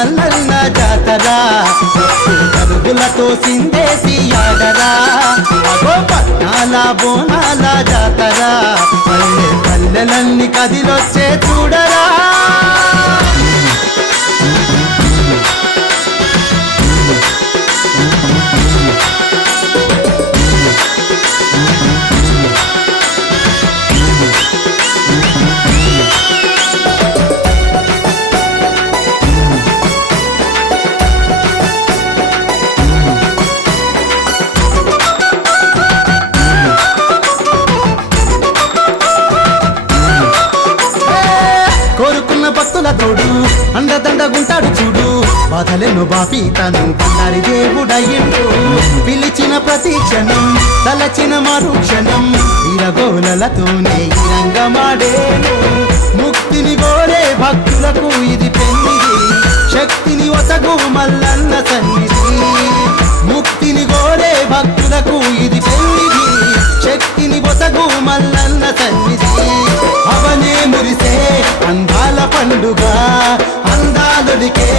మల్లన్న జాతర కరుగులతో సిందేసి ఆడరా అగో పట్నాల బోనాల జాతర పల్లె పల్లెలన్నీ కదిలొచ్చే చూడరా కోరుకున్న భక్తుల తోడు అండదండగుంటాడు చూడు బాధలను బాపి తను బంగారి దేవుడయ్యిండు పిలిచిన ప్రతి క్షణం తలచిన మరుక్షణం వీరగోలతోనే ఈ రంగమాడేను ముక్తిని కోరే భక్తులకు ఇది పెన్నిది శక్తిని ఒసగు మల్లన్న సన్నిధి ముక్తిని కోరే భక్తులకు ఇది పెన్నిది శక్తిని ఒసగు మల్లన్న సన్నిధి అవనే మురిసే అందాల పండుగ అందాలొలికే